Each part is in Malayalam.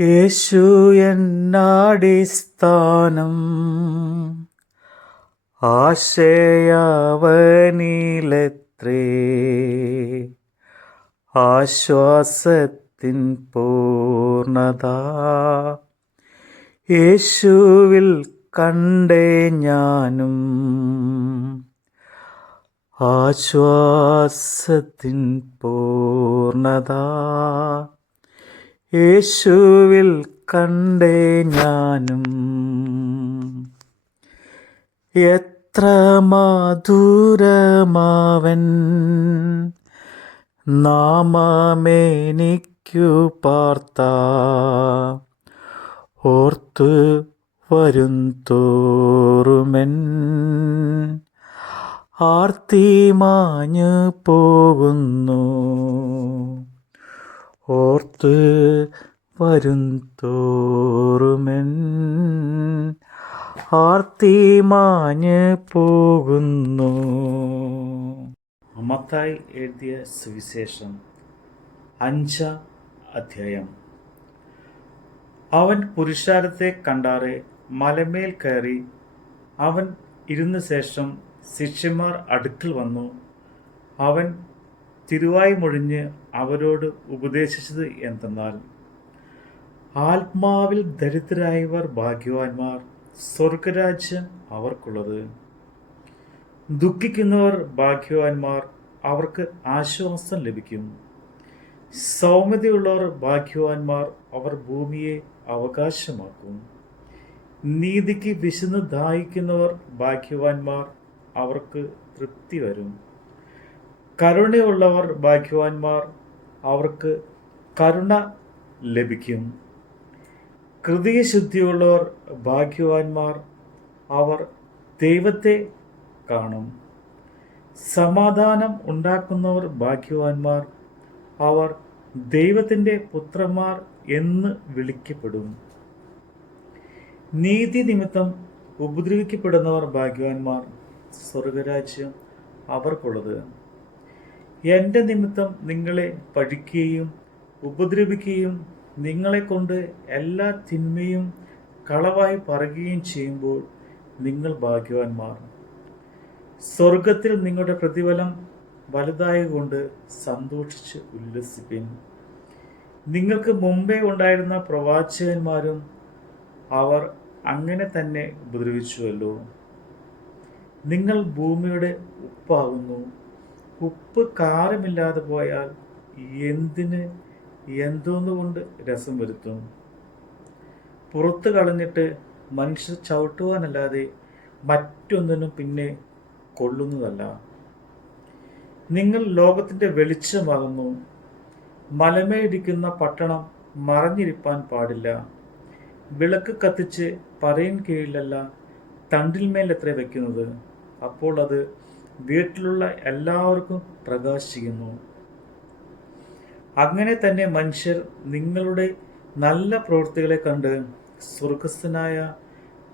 യേശു എന്നാടിസ്ഥാനം ആശയാവനിലത്രേ? ആശ്വാസത്തിൻ പൂർണത? യേശുവിൽ കണ്ടേ ഞാനും. ആശ്വാസത്തിൻ പൂർണത? യേശുവിൽ കണ്ടേ ഞാനും. എത്ര മധുരമാവൻ നാമമേനിക്കു പാർത്ത. ഓർത്തു വരും തോറുമൻ. ആർത്തി മാഞ്ഞു പോകുന്നു. ഓർത്ത് വരും തോറുമെൻ. ആർത്തി മാഞ്ഞ് പോകുന്നു. മത്തായി എഴുതിയ സുവിശേഷം അഞ്ചാം അധ്യായം. അവൻ പുരുഷാരത്തെ കണ്ടാറെ മലമേൽ കയറി അവൻ ഇരുന്ന ശേഷം ശിഷ്യന്മാർ അടുക്കൽ വന്നു. അവൻ തിരുവായി മൊഴിഞ്ഞ് അവരോട് ഉപദേശിച്ചത് എന്തെന്നാൽ ആത്മാവിൽ ദരിദ്രരായവർ ഭാഗ്യവാന്മാർ സ്വർഗരാജ്യം അവർക്കുള്ളത്. ദുഃഖിക്കുന്നവർ ഭാഗ്യവാന്മാർ അവർക്ക് ആശ്വാസം ലഭിക്കും. സൗമ്യതയുള്ളവർ ഭാഗ്യവാന്മാർ അവർ ഭൂമിയെ അവകാശമാക്കും. നീതിക്ക് വിശന്ന് ദാഹിക്കുന്നവർ ഭാഗ്യവാന്മാർ അവർക്ക് തൃപ്തി വരും. കരുണയുള്ളവർ ഭാഗ്യവാന്മാർ അവർക്ക് കരുണ ലഭിക്കും. ഹൃദയശുദ്ധിയുള്ളവർ ഭാഗ്യവാന്മാർ അവർ ദൈവത്തെ കാണും. സമാധാനം ഉണ്ടാക്കുന്നവർ ഭാഗ്യവാന്മാർ അവർ ദൈവത്തിന്റെ പുത്രന്മാർ എന്ന് വിളിക്കപ്പെടും. നീതി നിമിത്തം ഉപദ്രവിക്കപ്പെടുന്നവർ ഭാഗ്യവാന്മാർ. സ്വർഗരാജ്യം അവർക്കുള്ളത്. എന്റെ നിമിത്തം നിങ്ങളെ പഴിക്കുകയും ഉപദ്രവിക്കുകയും നിങ്ങളെ കൊണ്ട് എല്ലാ തിന്മയും കളവായി പറയുകയും ചെയ്യുമ്പോൾ നിങ്ങൾ ഭാഗ്യവാന്മാർ സ്വർഗത്തിൽ നിങ്ങളുടെ പ്രതിഫലം വലുതായതുകൊണ്ട് സന്തോഷിച്ച് ഉല്ലസിപ്പിൻ. നിങ്ങൾക്ക് മുമ്പേ ഉണ്ടായിരുന്ന പ്രവാചകന്മാരും അവർ അങ്ങനെ തന്നെ ഉപദ്രവിച്ചുവല്ലോ. നിങ്ങൾ ഭൂമിയുടെ ഉപ്പാകുന്നു. ഉപ്പ് കാരമില്ലാതെ പോയാൽ എന്തിന്? എന്തോന്നുകൊണ്ട് രസം വരുത്തും? പുറത്ത് കളഞ്ഞിട്ട് മനുഷ്യർ ചവിട്ടുവാനല്ലാതെ മറ്റൊന്നിനും പിന്നെ കൊള്ളുന്നതല്ല. നിങ്ങൾ ലോകത്തിന്റെ വെളിച്ചമാകുന്നു. മലമേടിക്കുന്ന പട്ടണം മറഞ്ഞിരിപ്പാൻ പാടില്ല. വിളക്ക് കത്തിച്ച് പറയും കീഴിലല്ല തണ്ടിന്മേലത്ര വയ്ക്കുന്നത്. അപ്പോൾ അത് വീട്ടിലുള്ള എല്ലാവർക്കും പ്രകാശിക്കുന്നു. അങ്ങനെ തന്നെ മനുഷ്യർ നിങ്ങളുടെ നല്ല പ്രവൃത്തികളെ കണ്ട് സ്വർഗസ്ഥനായ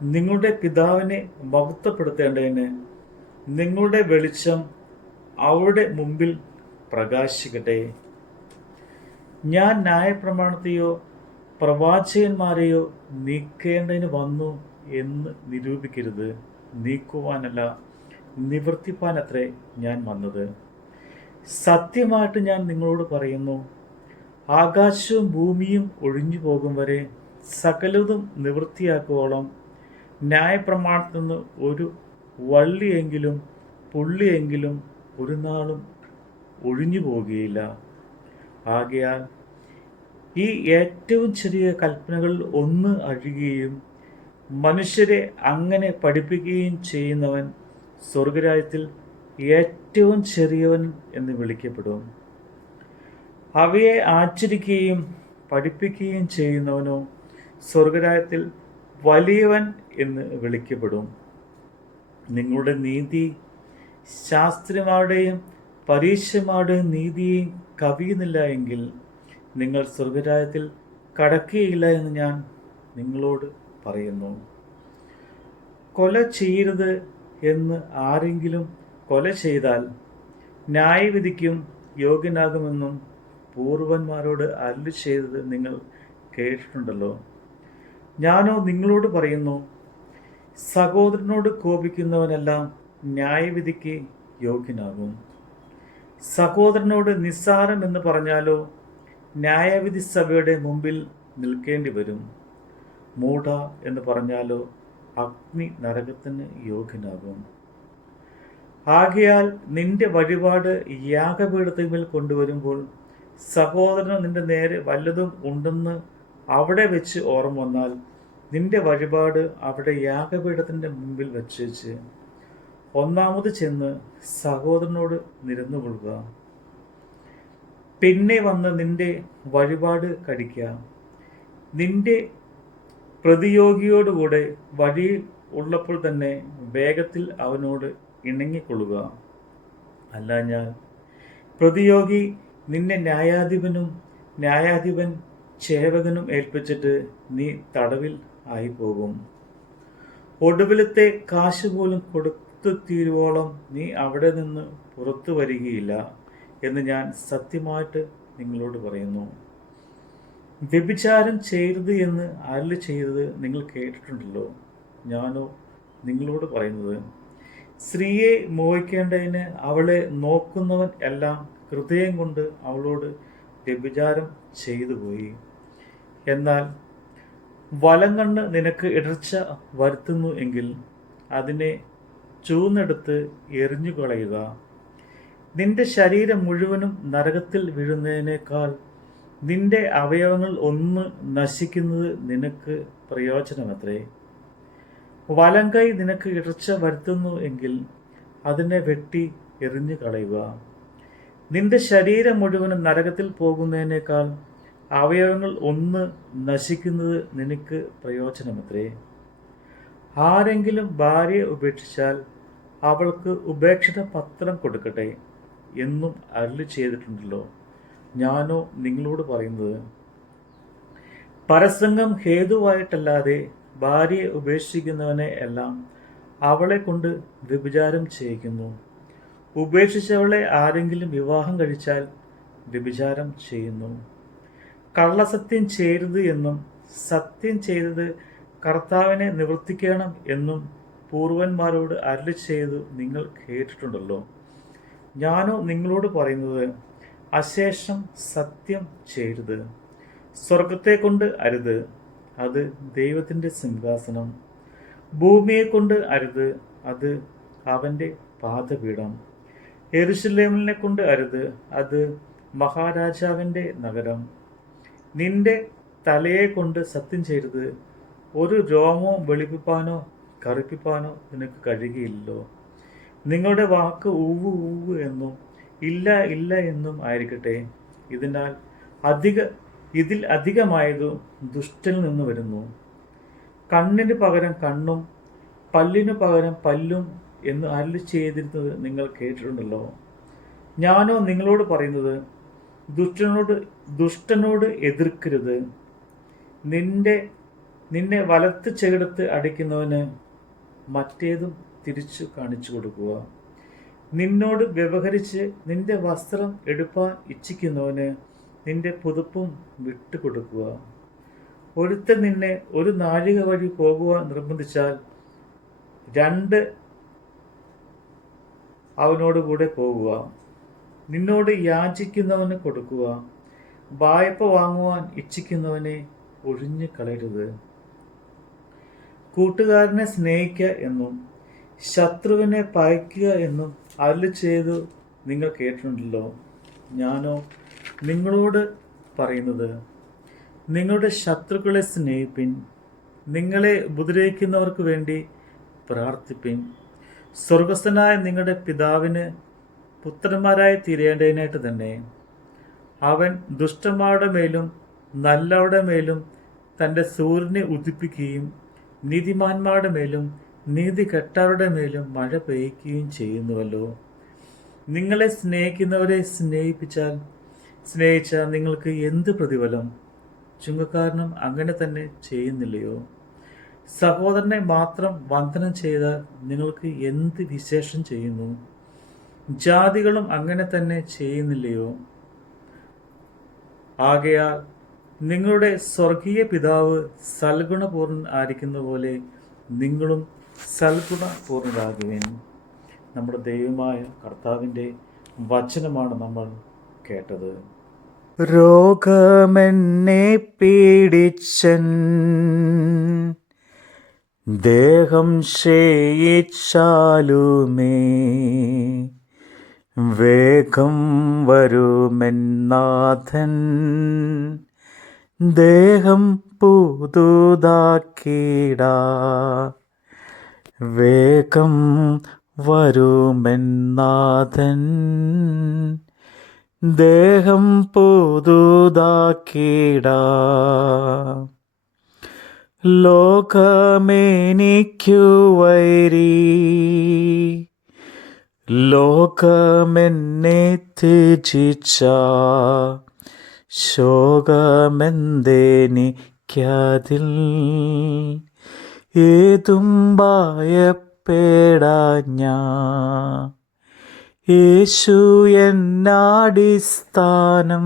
നിങ്ങളുടെ പിതാവിനെ മഹത്വപ്പെടുത്തേണ്ടതിന് നിങ്ങളുടെ വെളിച്ചം അവരുടെ മുമ്പിൽ പ്രകാശിക്കട്ടെ. ഞാൻ ന്യായപ്രമാണത്തെയോ പ്രവാചകന്മാരെയോ നീക്കേണ്ടതിന് വന്നു എന്ന് നിരൂപിക്കരുത്. നീക്കുവാനല്ല. നിവർത്തിപ്പാനത്രേ ഞാൻ വന്നത്. സത്യമായിട്ട് ഞാൻ നിങ്ങളോട് പറയുന്നു ആകാശവും ഭൂമിയും ഒഴിഞ്ഞു പോകും വരെ സകലതും നിവൃത്തിയാക്കുവോളം. ന്യായപ്രമാണത്തിൽ നിന്ന് ഒരു വള്ളിയെങ്കിലും പുള്ളിയെങ്കിലും ഒരു നാളും ഒഴിഞ്ഞു പോകുകയില്ല. ആകയാൽ ഈ ഏറ്റവും ചെറിയ കൽപ്പനകളിൽ ഒന്ന് അഴുകുകയും മനുഷ്യരെ അങ്ങനെ പഠിപ്പിക്കുകയും ചെയ്യുന്നവൻ സ്വർഗരാജ്യത്തിൽ ഏറ്റവും ചെറിയവൻ എന്ന് വിളിക്കപ്പെടും. അവയെ ആചരിക്കുകയും പഠിപ്പിക്കുകയും ചെയ്യുന്നവനോ സ്വർഗരാജ്യത്തിൽ വലിയവൻ എന്ന് വിളിക്കപ്പെടും. നിങ്ങളുടെ നീതി ശാസ്ത്രിമാരുടെയും പരീക്ഷമാരുടെയും നീതിയെയും കവിയുന്നില്ല എങ്കിൽ നിങ്ങൾ സ്വർഗരാജ്യത്തിൽ കടക്കുകയില്ല എന്ന് ഞാൻ നിങ്ങളോട് പറയുന്നു. കൊല ചെയ്യരുത് എന്ന് ആരെങ്കിലും കൊല ചെയ്താൽ ന്യായവിധിക്കും യോഗ്യനാകുമെന്നും പൂർവന്മാരോട് അല്ലു ചെയ്തത് നിങ്ങൾ കേട്ടിട്ടുണ്ടല്ലോ. ഞാനോ നിങ്ങളോട് പറയുന്നു സഹോദരനോട് കോപിക്കുന്നവനെല്ലാം ന്യായവിധിക്ക് യോഗ്യനാകും. സഹോദരനോട് നിസ്സാരം എന്ന് പറഞ്ഞാലോ ന്യായവിധി സഭയുടെ മുമ്പിൽ നിൽക്കേണ്ടി വരും. മൂഢ എന്ന് പറഞ്ഞാലോ അഗ്നി നരകത്തിന് യോഗ്യനാകും. ആകയാൽ നിന്റെ വഴിപാട് യാഗപീഠത്തിന്മേൽ കൊണ്ടുവരുമ്പോൾ സഹോദരന് നിന്റെ നേരെ വല്ലതും ഉണ്ടെന്ന് അവിടെ വെച്ച് ഓർമ്മ വന്നാൽ നിന്റെ വഴിപാട് അവിടെ യാഗപീഠത്തിന്റെ മുമ്പിൽ വെച്ച് ഒന്നാമത് ചെന്ന് സഹോദരനോട് നിരന്നു കൊള്ളുക. പിന്നെ വന്ന് നിന്റെ വഴിപാട് കടിക്കുക. നിന്റെ പ്രതിയോഗിയോടുകൂടെ വഴിയിൽ ഉള്ളപ്പോൾ തന്നെ വേഗത്തിൽ അവനോട് ഇണങ്ങിക്കൊള്ളുക. അല്ല ഞാൻ പ്രതിയോഗി നിന്നെ ന്യായാധിപനും ന്യായാധിപൻ ചേവകനും ഏൽപ്പിച്ചിട്ട് നീ തടവിൽ ആയിപ്പോകും. പോകും ഒടുവിലത്തെ കാശ് പോലും കൊടുത്തു തീരുവോളം നീ അവിടെ നിന്ന് പുറത്തു വരികയില്ല എന്ന് ഞാൻ സത്യമായിട്ട് നിങ്ങളോട് പറയുന്നു. വ്യഭിചാരം ചെയ്യരുത് എന്ന് ആരിൽ ചെയ്തത് നിങ്ങൾ കേട്ടിട്ടുണ്ടല്ലോ. ഞാനോ നിങ്ങളോട് പറയുന്നത് സ്ത്രീയെ മോഹിക്കേണ്ടതിന് അവളെ നോക്കുന്നവൻ എല്ലാം ഹൃദയം കൊണ്ട് അവളോട് വ്യഭിചാരം ചെയ്തു പോയി. എന്നാൽ വലം കണ്ണ് നിനക്ക് ഇടർച്ച വരുത്തുന്നു എങ്കിൽ അതിനെ ചൂന്നെടുത്ത് എറിഞ്ഞു കളയുക നിന്റെ ശരീരം മുഴുവനും നരകത്തിൽ വീഴുന്നതിനേക്കാൾ നിന്റെ അവയവങ്ങൾ ഒന്ന് നശിക്കുന്നത് നിനക്ക് പ്രയോജനമത്രേ? വലം കൈ നിനക്ക് ഇടർച്ച വരുത്തുന്നു എങ്കിൽ അതിനെ വെട്ടി എറിഞ്ഞു കളയുക. നിന്റെ ശരീരം മുഴുവനും നരകത്തിൽ പോകുന്നതിനേക്കാൾ അവയവങ്ങൾ ഒന്ന് നശിക്കുന്നത് നിനക്ക് പ്രയോജനമത്രേ? ആരെങ്കിലും ഭാര്യയെ ഉപേക്ഷിച്ചാൽ അവൾക്ക് ഉപേക്ഷിത പത്രം കൊടുക്കട്ടെ എന്നും അരുളി ചെയ്തിട്ടുണ്ടല്ലോ. ഞാനോ നിങ്ങളോട് പറയുന്നത് പരസംഗം ഹേതുവായിട്ടല്ലാതെ ഭാര്യയെ ഉപേക്ഷിക്കുന്നവനെ എല്ലാം അവളെ കൊണ്ട് വ്യഭിചാരം ചെയ്യിക്കുന്നു. ഉപേക്ഷിച്ചവളെ ആരെങ്കിലും വിവാഹം കഴിച്ചാൽ വ്യഭിചാരം ചെയ്യുന്നു. കള്ളസത്യം ചെയ്യരുത് എന്നും സത്യം ചെയ്തത് കർത്താവിനെ നിവർത്തിക്കണം എന്നും പൂർവന്മാരോട് അരളി ചെയ്തു നിങ്ങൾ കേട്ടിട്ടുണ്ടല്ലോ. ഞാനോ നിങ്ങളോട് പറയുന്നത് അശേഷം സത്യം ചെയ്യരുത്. സ്വർഗത്തെ കൊണ്ട് അരുത്. അത് ദൈവത്തിന്റെ സിംഹാസനം. ഭൂമിയെ കൊണ്ട് അരുത്. അത് അവന്റെ പാദപീഠം. എരുശലേമിനെ കൊണ്ട് അരുത്. അത് മഹാരാജാവിന്റെ നഗരം. നിന്റെ തലയെ കൊണ്ട് സത്യം ചെയ്യരുത്. ഒരു രോമോ വെളുപ്പിപ്പാനോ കറുപ്പിപ്പാനോ നിനക്ക് കഴിയുകയില്ലല്ലോ. നിങ്ങളുടെ വാക്ക് ഊവ് ഊവ് എന്നും ഇല്ല ഇല്ല എന്നും ആയിരിക്കട്ടെ. ഇതിനാൽ അധിക ഇതിൽ അധികമായതു ദുഷ്ടനിൽ നിന്ന് വരുന്നു. കണ്ണിന് പകരം കണ്ണും പല്ലിനു പകരം പല്ലും എന്ന് അരളി ചെയ്തിരുന്നത് നിങ്ങൾ കേട്ടിട്ടുണ്ടല്ലോ. ഞാനോ നിങ്ങളോട് പറയുന്നത് ദുഷ്ടനോട് ദുഷ്ടനോട് എതിർക്കരുത്. നിന്റെ നിന്നെ വലത്ത് ചെകിടത്ത് അടിക്കുന്നവന് മറ്റേതും തിരിച്ചു കാണിച്ചു കൊടുക്കുക. നിന്നോട് വ്യവഹരിച്ച് നിന്റെ വസ്ത്രം എടുപ്പാൻ ഇച്ഛിക്കുന്നവന് നിന്റെ പുതുപ്പും വിട്ടുകൊടുക്കുക. ഒരുത്തൻ നിന്നെ ഒരു നാഴിക വഴി പോകുവാൻ നിർബന്ധിച്ചാൽ രണ്ട് അവനോട് കൂടെ പോകുക. നിന്നോട് യാചിക്കുന്നവന് കൊടുക്കുക. വായ്പ വാങ്ങുവാൻ ഇച്ഛിക്കുന്നവനെ ഒഴിഞ്ഞു കളയരുത്. കൂട്ടുകാരനെ സ്നേഹിക്കുക എന്നും ശത്രുവിനെ പയക്കുക എന്നും അരുളി ചെയ്ത് നിങ്ങൾ കേട്ടിട്ടുണ്ടല്ലോ. ഞാനോ നിങ്ങളോട് പറയുന്നത് നിങ്ങളുടെ ശത്രുക്കളെ സ്നേഹിപ്പിൻ നിങ്ങളെ ഉപദ്രവിക്കുന്നവർക്ക് വേണ്ടി പ്രാർത്ഥിപ്പിൻ. സ്വർഗസ്ഥനായ നിങ്ങളുടെ പിതാവിന് പുത്രന്മാരായി തീരേണ്ടതിനായിട്ട് തന്നെ അവൻ ദുഷ്ടന്മാരുടെ മേലും നല്ലവരുടെ മേലും തന്റെ സൂര്യനെ ഉദിപ്പിക്കുകയും നീതിമാന്മാരുടെ മേലും നീതി കെട്ടവരുടെ മേലും മഴ പെയ്യ്ക്കുകയും ചെയ്യുന്നുവല്ലോ. നിങ്ങളെ സ്നേഹിക്കുന്നവരെ സ്നേഹിപ്പിച്ചാൽ സ്നേഹിച്ചാൽ നിങ്ങൾക്ക് എന്ത് പ്രതിഫലം? ചുങ്കക്കാരനും അങ്ങനെ തന്നെ ചെയ്യുന്നില്ലയോ? സഹോദരനെ മാത്രം വന്ദനം ചെയ്താൽ നിങ്ങൾക്ക് എന്ത് വിശേഷം ചെയ്യുന്നു? ജാതികളും അങ്ങനെ തന്നെ ചെയ്യുന്നില്ലയോ? ആകയാൽ നിങ്ങളുടെ സ്വർഗീയ പിതാവ് സൽഗുണപൂർണൻ ആയിരിക്കുന്ന പോലെ നിങ്ങളും സൽഗുണപൂർണരാകുവിൻ നമ്മുടെ ദൈവമായ കർത്താവിന്റെ വചനമാണ് നമ്മൾ കേട്ടത്. രോഗമെന്നെ പീഡിച്ചൻ ദേഹം ക്ഷയിച്ചാലുമേ വേഗം വരുമെന്നാഥൻ ദേഹം പുതുതാക്കിടാ. വേഗം വരുമെന്നാഥൻ. ദേഹം പുതുതാക്കിട. ലോകമേനിക്കു വൈരി. ലോകമെന്നെ ത്യജിച്ച ശോകമെന്തെനിക്കതിൽ ഏതും ഭയപ്പെടാഞ്ഞ യേശു എന്നാടിസ്ഥാനം.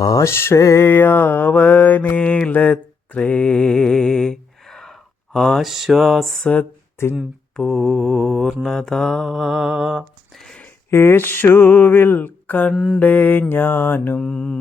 ആശ്രയാവനിലത്രേ. ആശ്വാസത്തിൻ പൂർണത. യേശുവിൽ കണ്ടേ ഞാനും.